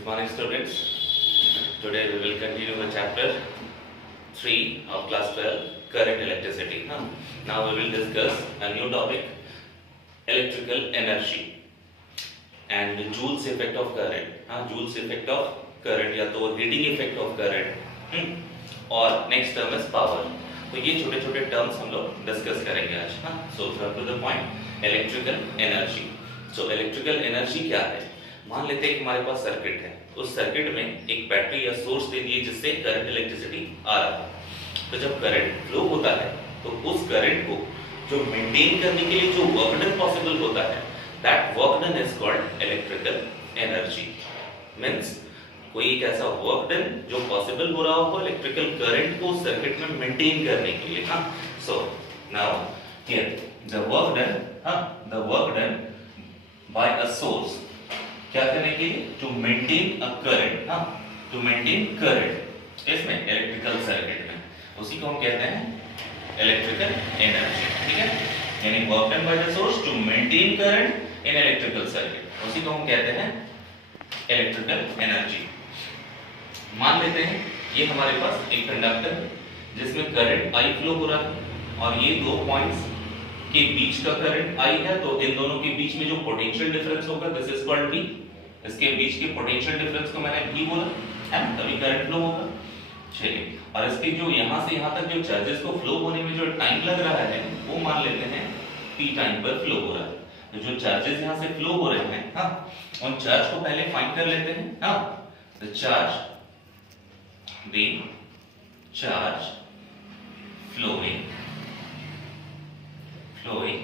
Good morning, students. Today we will continue the chapter 3 of class 12, current electricity. Now we will discuss a new topic, electrical energy and Joule's effect of current. Joule's effect of current या तो heating effect of current और next term is power. तो ये छोटे छोटे terms हम लोग discuss करेंगे आज. So to the point, electrical energy. So electrical energy क्या है? मान लेते हैं कि हमारे पास सर्किट है, उस सर्किट में एक बैटरी या सोर्स दे दिए जिससे करंट इलेक्ट्रिसिटी आ रहा है. तो जब करंट फ्लो होता है तो उस करंट को जो मेंटेन करने के लिए जो वर्क डन पॉसिबल होता है, that work done is called electrical energy. Means कोई एक ऐसा वर्क डन जो पॉसिबल हो रहा होगा इलेक्ट्रिकल करंट को सर्किट में मेंटेन करने के लिए. So now here the work done by a source, क्या करने के लिए? To maintain a current. To maintain current इसमें इलेक्ट्रिकल सर्किट में, उसी को हम कहते हैं इलेक्ट्रिकल एनर्जी. ठीक है, यानी work done by the source to maintain current in electrical circuit, उसी को हम कहते हैं इलेक्ट्रिकल एनर्जी. मान लेते हैं ये हमारे पास एक कंडक्टर है जिसमें करंट I फ्लो हो रहा है और ये दो पॉइंट्स के बीच का करंट I है. तो इन दोनों के बीच में जो पोटेंशियल डिफरेंस होगा दिस इज कॉल्ड V. इसके बीच के पोटेंशियल डिफरेंस को मैंने V बोला है, तभी करंट फ्लो होगा. चलिए, और इसके जो यहाँ से यहाँ तक जो चार्जेस को फ्लो होने में जो टाइम लग रहा है वो मान लेते हैं T टाइम पर फ्लो हो रहा है. तो जो चार्जेस यहाँ से फ्लो हो रहे हैं, उन चार्ज को पहले फाइंड कर लेते हैं. The charge flowing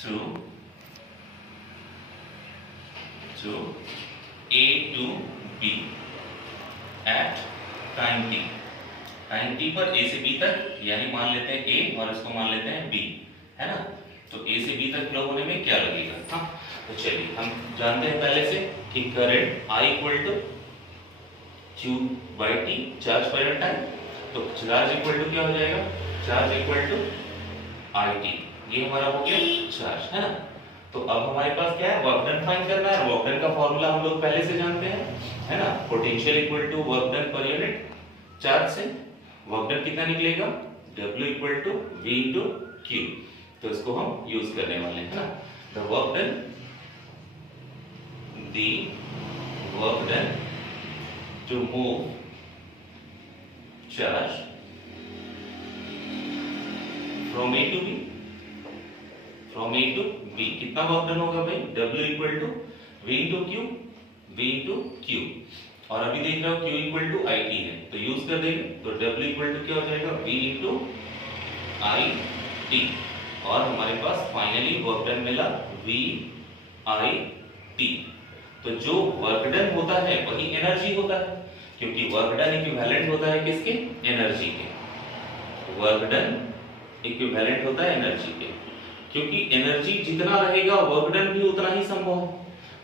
through A to B at time t. Time t पर A से B तक, यानी मान लेते हैं A और इसको मान लेते हैं B, है ना. तो A से B तक फ्लो होने में क्या लगेगा? तो चलिए हम जानते हैं पहले से कि current I equal to Q by T, charge पर टाइम. तो चार्ज इक्वल टू क्या हो जाएगा? Charge equal to IT. ये हमारा हो गया चार्ज, है ना. तो अब हमारे पास क्या है? वर्क डन फाइंड करना है. वर्क डन का फॉर्मूला हम लोग पहले से जानते हैं, है ना. Potential equal to work done पर यूनिट चार्ज से वर्क डन कितना निकलेगा? W equal to V into Q. तो इसको हम यूज करने वाले हैं, है ना. The work done to move charge from A to B, कितना वर्क डन होगा भाई? W equal to V into Q. और अभी देख रहे हो Q इक्वल टू IT है, तो यूज कर देंगे. तो W इक्वल टू क्या हो जाएगा? V into IT. और हमारे पास फाइनली वर्क डन मिला VIT. तो जो वर्क डन होता है वही एनर्जी होता है, क्योंकि वर्क डन इक्विवेलेंट होता है किसके? एनर्जी के. वर्क डन इक्विवेलेंट होता है एनर्जी के, क्योंकि एनर्जी जितना रहेगा वर्क डन भी उतना ही संभव है,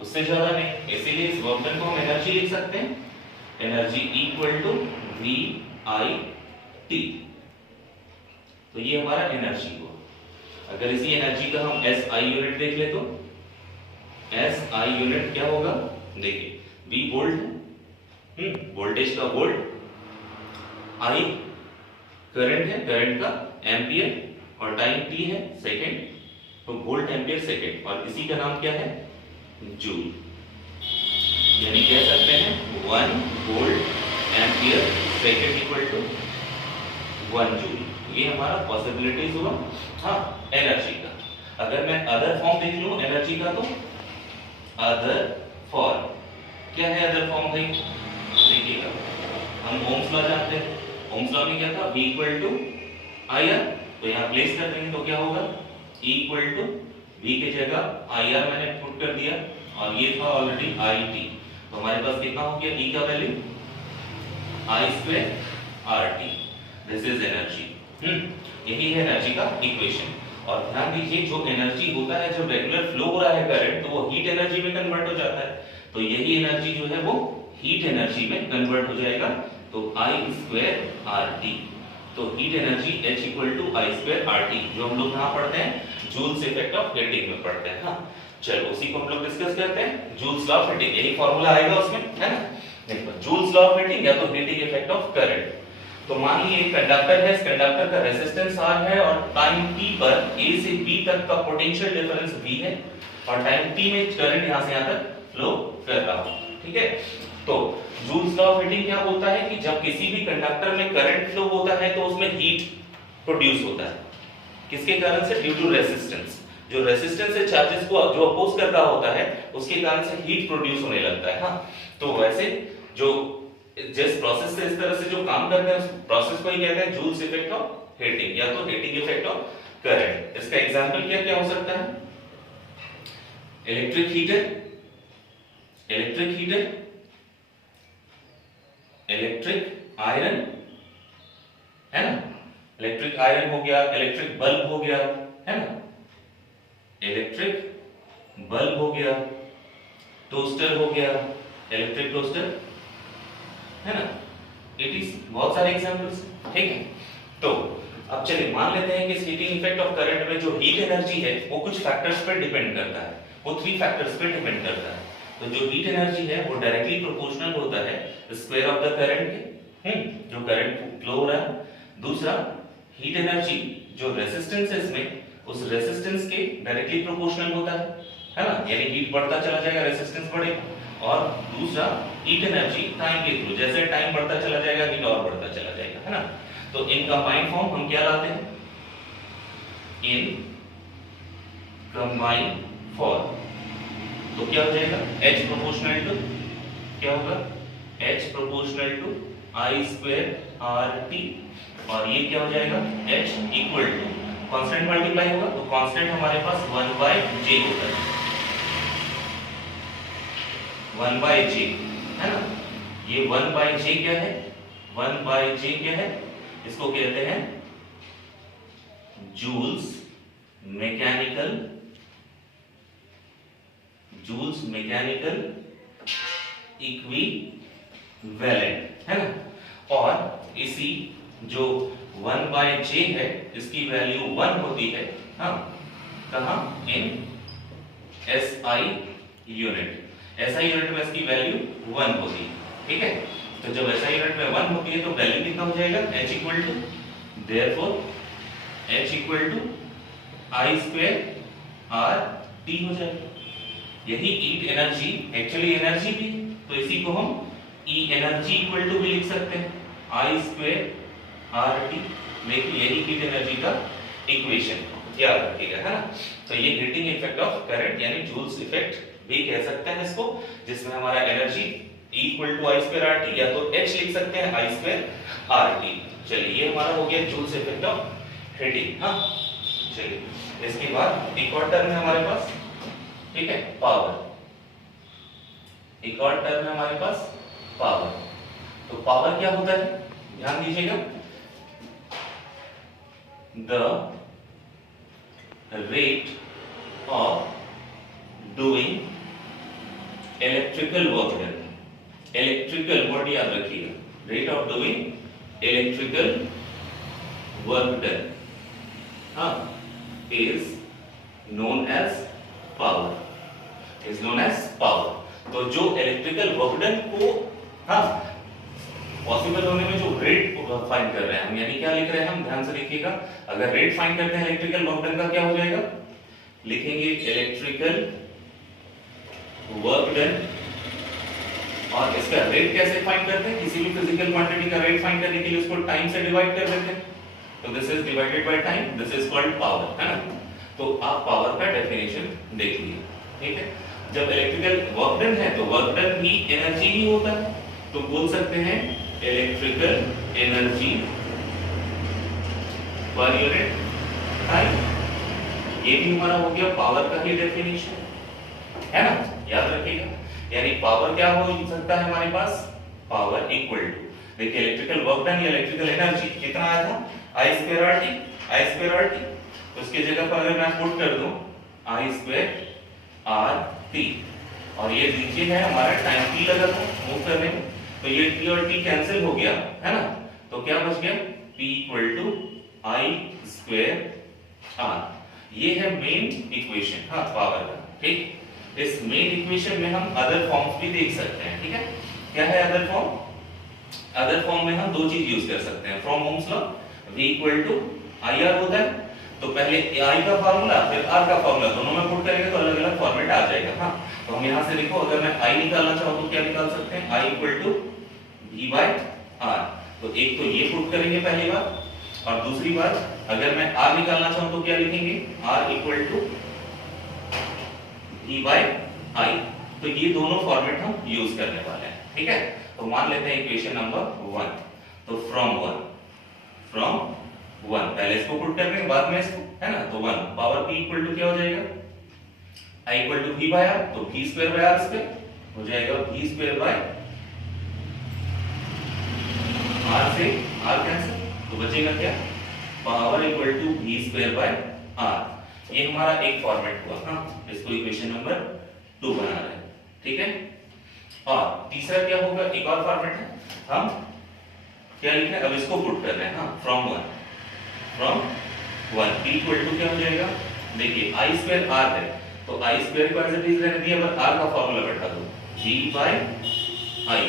उससे ज्यादा नहीं. इसीलिए इस वर्क डन को हम एनर्जी लिख सकते हैं, एनर्जी इक्वल टू VIT. तो ये हमारा एनर्जी हुआ. अगर इसी एनर्जी का हम SI यूनिट देख ले तो SI यूनिट क्या होगा? देखिए, V वोल्ट है, वोल्टेज का वोल्ट, I करंट है, करंट का एम्पियर, और टाइम T है सेकंड. तो वोल्ट एम्पियर सेकंड, और इसी का नाम क्या है? जूल. यानी कह सकते हैं 1 volt ampere second equal to 1 joule. ये हमारा पॉसिबिलिटीज हुआ एनर्जी का. अगर मैं अदर फॉर्म देख लूं एनर्जी का, तो अदर फॉर्म क्या है? अदर फॉर्म भाई देखिएगा, हम ओम्स लॉ जानते हैं. ओम्स लॉ में क्या था? V equal to IR. तो यहाँ प्लेस कर देंगे तो क्या होगा? E इक्वल टू V की जगह IR मैंने पुट कर दिया, और ये था ऑलरेडी IT. तो हमारे पास कितना हो गया? E का value I square RT. This is energy. यही है एनर्जी का इक्वेशन. और ध्यान दीजिए, जो एनर्जी होता है, जब रेगुलर फ्लो हो रहा है करंट, तो वो हीट एनर्जी में कन्वर्ट हो जाता है. तो यही एनर्जी जो है वो हीट एनर्जी में कन्वर्ट हो जाएगा. तो I स्क्वायर RT. तो heat energy H equal to I square RT, जो हम लोग कहाँ पढ़ते हैं? जूल्स इफेक्ट ऑफ हीटिंग में पढ़ते हैं. चलो उसी को हम लोग डिस्कस करते हैं. जूल्स लॉ ऑफ हीटिंग, यही फॉर्मूला आएगा उसमें, है ना। देखो जूल्स लॉ ऑफ हीटिंग या तो हीटिंग इफेक्ट ऑफ करंट। तो मान लीजिए एक कंडक्टर है, इस कंडक्टर का रेजिस्टेंस R है और टाइम t पर A से B तक का पोटेंशियल डिफरेंस V है और टाइम t में करंट यहां से यहां तक फ्लो कर रहा हो, ठीक है। तो जूल्स लॉ ऑफ हीटिंग क्या बोलता है कि जब किसी भी कंडक्टर में करंट फ्लो होता है तो उसमें हीट प्रोड्यूस होता है, किसके कारण से, ड्यू टू रेजिस्टेंस। जो रेजिस्टेंस है चार्जेस को जो अपोज कर रहा होता है उसके कारण से हीट प्रोड्यूस होने लगता है। हाँ, तो वैसे जो जिस प्रोसेस से इस तरह से जो काम करते हैं उस प्रोसेस को ही कहते हैं जूल्स इफेक्ट ऑफ हीटिंग या तो हीटिंग इफेक्ट ऑफ करंट। इसका एग्जांपल क्या क्या हो सकता है, electric heater, electric heater, electric iron, है ना, इलेक्ट्रिक आयरन हो गया, इलेक्ट्रिक बल्ब हो गया, है ना, इलेक्ट्रिक बल्ब हो गया, टोस्टर हो गया, इलेक्ट्रिक टोस्टर, है ना, इट इज बहुत सारे एग्जांपल्स, ठीक है। तो अब चलिए मान लेते हैं कि इस हीटिंग इफेक्ट ऑफ करंट में जो हीट एनर्जी है वो कुछ फैक्टर्स पर डिपेंड करता है, वो 3 फैक्टर्स पर डिपेंड करता है। तो जो हीट एनर्जी है वो डायरेक्टली प्रोपोर्शनल होता है स्क्वायर ऑफ द करंट के, जो करंट फ्लो हो रहा है। दूसरा, हीट एनर्जी जो रेजिस्टेंस है इसमें उस रेजिस्टेंस के डायरेक्टली प्रोपोर्शनल होता है ना, यानी हीट बढ़ता चला जाएगा, रेजिस्टेंस बढ़ेगा। और दूसरा, हीट एनर्जी टाइम के थ्रू, जैसे टाइम बढ़ता चला जाएगा हीट और बढ़ता चला जाएगा, है ना। तो इन कंबाइंड फॉर्म हम क्या लाते हैं, इन कंबाइंड फॉर्म, तो क्या हो जाएगा, H प्रोपोर्शनल टू क्या होगा, H proportional to I square RT, और ये क्या हो जाएगा, H equal to constant multiply होगा तो कांस्टेंट हमारे पास 1/j होता है, 1/j, है ना। ये 1/j क्या है, 1/j क्या है, इसको कहते हैं Joule's mechanical, Joule's mechanical equivalent, है ना। और इसी जो 1/j है इसकी वैल्यू 1 होती है, हाँ, कहाँ, इन SI यूनिट, SI यूनिट में इसकी वैल्यू 1 होती है, ठीक है। तो जब SI यूनिट में 1 होती है तो वैल्यू कितना हो जाएगा, H equal to, therefore H equal to I square RT हो जाएगा। यही हीट एनर्जी एक्चुअली एनर्जी भी, तो इसी को हम E एनर्जी इक्वल टू भी लिख सकते हैं, I स्क्वायर RT, लेकिन यही हीट एनर्जी का इक्वेशन याद रखिएगा, है ना। तो ये हीटिंग इफेक्ट ऑफ करंट यानी जूल्स इफेक्ट भी कह सकते हैं इसको, जिसमें हमारा energy E equal to I square RT या तो H लिख सकते हैं I स्क्वायर RT। चलिए ये हमारा हो गया जूल्स इफेक्ट ऑफ हीटिंग। हाँ, चलिए इसके बाद एक और टर्म है हमारे पास, ठीक है, पावर। एक और टर्म है हमारे पास पावर। तो पावर क्या होता है, ध्यान दीजिएगा, the rate of doing electrical work done, electrical word याद रखिएगा, rate of doing electrical work done, हाँ, is known as power, is known as power। तो जो इलेक्ट्रिकल वर्क डन को, हाँ, पॉसिबल होने में जो रेट फाइंड कर रहे हैं हम, यानी क्या लिख रहे हैं हम, ध्यान से लिखिएगा। अगर रेट फाइंड करते हैं इलेक्ट्रिकल वर्क डन का क्या हो जाएगा, लिखेंगे इलेक्ट्रिकल वर्क डन, और इसका रेट कैसे फाइंड करते हैं, किसी भी फिजिकल क्वांटिटी का रेट फाइंड करने के लिए उसको टाइम से डिवाइड कर देते हैं, तो this is divided by time, this is called power, है ना। तो आप पावर का डेफिनेशन देख लीजिए, ठीक है। जब इलेक्ट्रिकल वर्क डन है तो वर्क डन ही एनर्जी ही होता है, तो बोल सकते हैं इलेक्ट्रिकल एनर्जी पर यूनिट टाइम। ये भी हमारा हो गया पावर का ही डेफिनेशन, है ना, याद रखिएगा। यानी पावर क्या हो सकता है हमारे पास, पावर इक्वल टू, देखिए इलेक्ट्रिकल वर्क डन या इलेक्ट्रिकल एनर्जी कितना आया था, I square RT, I square RT, तो उसकी जगह पर अगर मैं पुट कर दूं I स्क्वायर RT, और ये नीचे है हमारा टाइम t लगा था मूव करने में, तो ये t और t कैंसिल हो गया, है ना। तो क्या बच गया, p equal to I square R। ये है मेन इक्वेशन, हाँ, पावर का, ठीक। इस मेन इक्वेशन में हम अदर फॉर्म्स भी देख सकते हैं, ठीक है। क्या है अदर फॉर्म? अदर फॉर्म में हम दो चीज यूज कर सकते हैं from Ohm's law, V equal to I R होता है, तो पहले I का फार्मूला फिर R का फार्मूला दोनों में पुट करेंगे तो अलग अलग फॉर्मेट आ जाएगा। हाँ, तो हम यहाँ से देखो, अगर मैं I निकालना चाहूँ तो क्या निकाल सकते हैं? I equal to V by R। तो एक तो ये पुट करेंगे पहली बार, और दूसरी बार अगर मैं R निकालना चाहूँ तो क्या लिखेंगे? R equal to V by I। तो ये दोनों फॉर्मेट हम यूज करने वाले हैं, ठीक है। तो मान लेते हैं इक्वेशन नंबर 1, तो फ्रॉम 1 पहले इसको पुट करेंगे बाद में इसको, है ना। तो 1 पावर p इक्वल टू क्या हो जाएगा? I equal to v by r, तो v square by r square हो जाएगा v स्क्वायर बाय r से r कैंसिल, तो बचेगा क्या? Power equal to v square by r। ये हमारा एक फॉर्मेट हुआ। हाँ, इसको इक्वेशन नंबर 2 बना रहे हैं, ठीक है। और तीसरा क्या होगा? एक और फॉर्मेट है, हम क्या लिख रहे हैं? अब इसको पुट कर रहे हैं। हाँ, फ्रॉम 1 p इक्वल टू क्या हो जाएगा? देखिए I स्क्वायर r है, तो I स्क्वायर को एज इट इज रहने दिया, बस r का फार्मूला बैठा दो, v बाय I।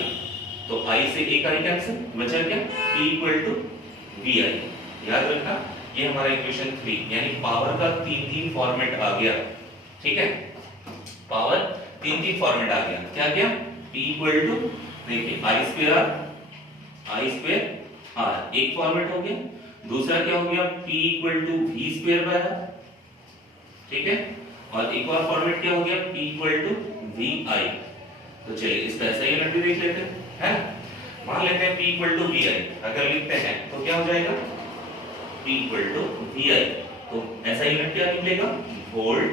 तो I से एक I कैंसिल, बचा क्या? p equal to vi। याद रखना, ये हमारा इक्वेशन 3, यानी पावर का तीन फॉर्मेट आ गया, ठीक है। पावर तीन फॉर्मेट आ गया। क्या क्या? p इक्वल टू, देखिए I स्क्वायर r एक फॉर्मेट हो गया, दूसरा क्या हो गया? p equal to v square by r, ठीक है। और एक और फॉर्मेट क्या हो गया? p equal to vi। तो चलिए इसका ऐसा यूनिट भी देख लेते हैं, है ना। मान लेते हैं p इक्वल टू vi, अगर लिखते हैं तो क्या हो जाएगा? p इक्वल टू vi, तो ऐसा यूनिट क्या निकलेगा? वोल्ट,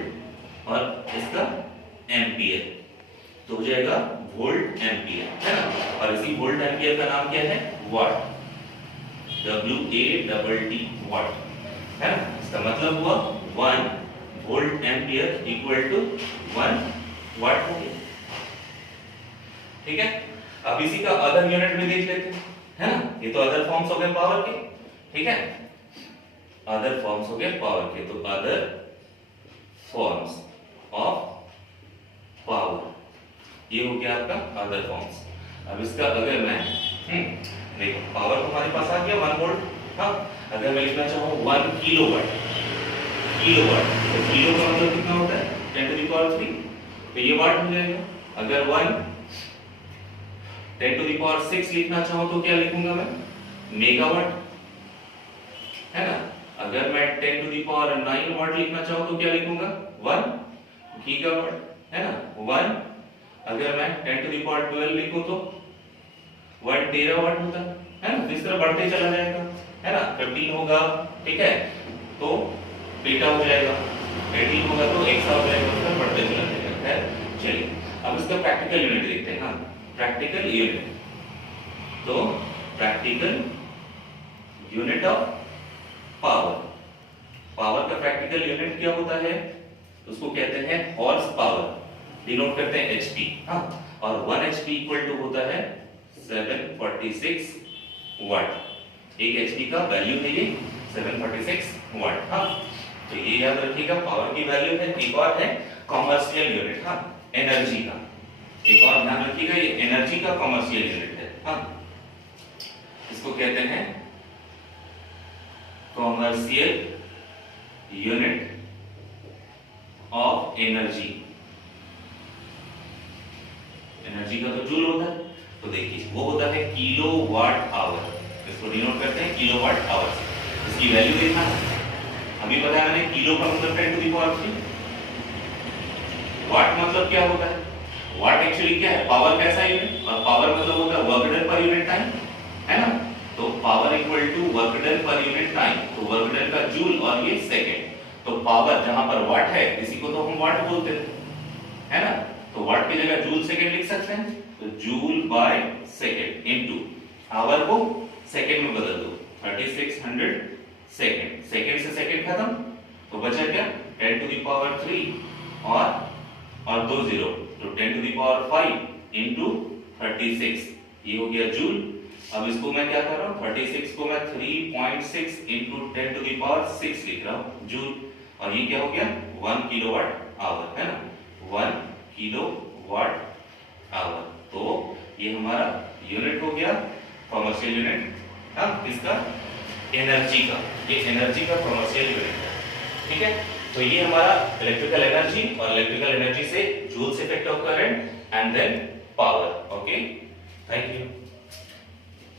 और इसका एम्पियर, तो हो जाएगा वोल्ट एम्पियर, है ना। और इसी वोल्ट एम्पियर का नाम क्या है? वाट, WATT वाट, है ना। इसका मतलब हुआ 1 वोल्ट एम्पियर इक्वल टू 1 वाट हो गया, ठीक है। अब इसी का अदर यूनिट भी देख लेते हैं, है ना। ये तो अदर फॉर्म्स हो गए पावर के, ठीक है। अदर फॉर्म्स हो गए पावर के, तो अदर फॉर्म्स ऑफ पावर, ये हो गया आपका अदर फॉर्म्स। अब इसका अगर मैं देखो, पावर तो हमारे पास आ गया 1 वोल्ट। हाँ, अगर मैं लिखना चाहूँ 1 किलोवाट, तो किलो का मतलब कितना होता है? 10 टू द पावर 3, तो ये वाट हो जाएगा। अगर 1 10 टू द पावर 6 लिखना चाहूँ तो क्या लिखूंगा मैं? मेगावाट, है ना। अगर मैं 10 टू द पावर 9 वाट लिखना चाहूँ तो क्या लिखूंगा? 1 गीगावाट, है ना। 1 अगर मैं 10 टू द पावर 12 लिखूं तो 1 टेरावाट होता है ना। इस तरह बढ़ते चला जाएगा, है ना। 15 होगा, ठीक है, तो बीटा हो जाएगा, 18 होगा तो एक्सा हो जाएगा, उसका बढ़ते चला जाएगा। खैर चलिए, अब इसका प्रैक्टिकल यूनिट देखते हैं। हाँ, प्रैक्टिकल यूनिट, तो practical unit of power, power का प्रैक्टिकल यूनिट क्या होता है? उसको कहते हैं हॉर्स पावर, डिनोट करते हैं HP। हाँ, और 1 HP इक्वल टू होता है 746 वाट। एक HP का वैल्यू है ये 746 वाट। हाँ, तो ये याद रखिएगा, पावर की वैल्यू है। एक और है कॉमर्शियल यूनिट, हाँ, एनर्जी का। एक और ध्यान रखिएगा, ये एनर्जी का कॉमर्शियल यूनिट है। हाँ, इसको कहते हैं commercial unit of energy. Energy का तो जूल होता है, तो देखिए वो होता है किलोवाट आवर। इसको डिनोट करते हैं किलोवाट आवर से। इसकी वैल्यू देखना है, अभी बताया मैंने, किलो का मतलब 10 टू द पावर 3, वाट मतलब क्या होता है? वाट एक्चुअली क्या है? पावर का ऐसा यूनिट, और पावर मतलब होता है वर्क डन पर यूनिट टाइम, है ना। तो power equal to work done पर यूनिट टाइम, तो वर्क डन का जूल और ये सेकंड। तो पावर जहां पर वाट है, इसी को तो हम वाट बोलते हैं, है ना। तो वाट की जगह जूल सेकंड लिख सकते हैं, तो joule by second into hour को सेकंड में बदल दो, 3600 सेकंड। सेकंड से सेकंड खत्म, तो बचा क्या? 10 टू द पावर 3 और 2 जीरो, तो 10 टू द पावर 5 इनटू 36, ये हो गया जूल। अब इसको मैं क्या कर रहा हूँ? 36 को मैं 3.6 इनटू 10 टू द पावर 6 लिख रहा हूँ जूल, और ये क्या हो गया? 1 किलोवाट आवर, है ना। 1 किलोवाट आवर। तो ये हमारा यूनिट हो गया कॉमर्शियल यूनिट, हाँ किसका, एनर्जी का, ये एनर्जी का कॉमर्शियल यूनिट है, ठीक है। तो ये हमारा इलेक्ट्रिकल एनर्जी, और इलेक्ट्रिकल एनर्जी से Joule's effect of current and then